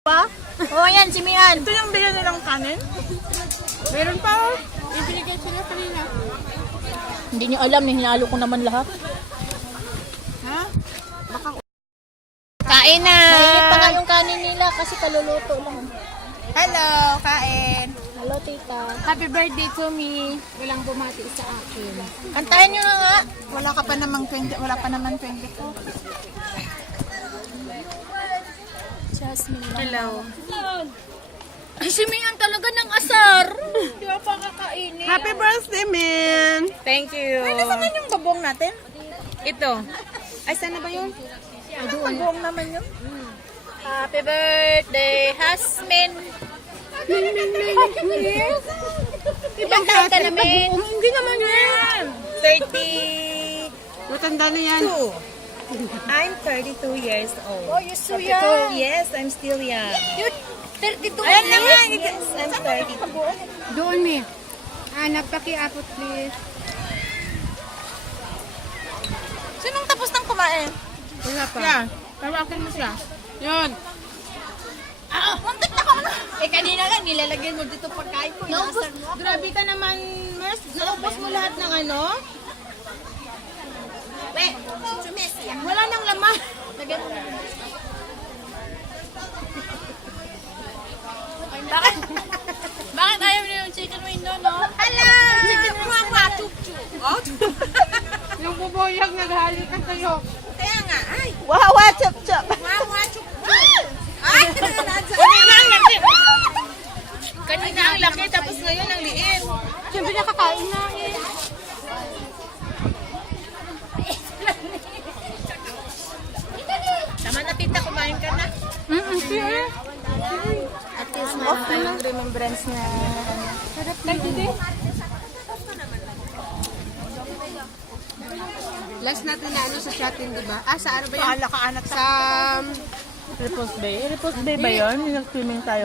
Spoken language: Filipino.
Pa? Oo, yan, si Mian. Ito yung bilhin nilang kanin? Meron pa oh. Ibinigay sila kanina. Hindi niyo alam, hinalo ko naman lahat. Ha? Baka... Kain na! Mainit pa nga yung kanin nila kasi kaluluto lang. Hello, kain. Hello, tita. Happy birthday to me. Walang bumati sa akin. Kantahin nyo na nga. Wala pa naman 20 ko. Jasmine. Hello. Ay, si Mian talaga ng asar. Di ba pa kakainin? Happy birthday, man. Thank you. Ay, nasaan yung babong natin? Ito. Ay, saan na ba yun? Babong naman yun. Happy birthday, Hasmin. Ilang taon ka namin? Hindi naman yan. 32. Matanda na yan. I'm 32 years old. Oh, you're so young. Yes, I'm still young. You're 32 Ayan na nga. years. Yes, I'm 32. Doon, mi. Pakiapot, please. Sinong tapos ng kumain? Wala pa. Yan. Tawakin mo siya. Yun. Muntik na ka na. Eh, kanina lang, nilalagyan mo dito pagkain ko. Naubos, grabe ka naman, Mers. Naubos mo lahat ng ano? Wala nang laman. Lagyan mo na. Bakit? Bakit ayaw niyo yung chicken window, no? Hala! Chicken window. Yung buboyag naghalikan sa'yo. Kaya nga, ay. Wawa, chop chop. Wawa, chup chup. Ay! Kanina ang laki, tapos ngayon ang liit. Siyempre nakakain na eh. Tama na, tita, kumain ka na. At least meron tayong remembrance na Last natin na ano sa shopping, di ba? Ah, sa ano ba yun? Paala ka anak Sa... Repose Bay. Repose Bay ba yun? Yung nag-swimming tayo?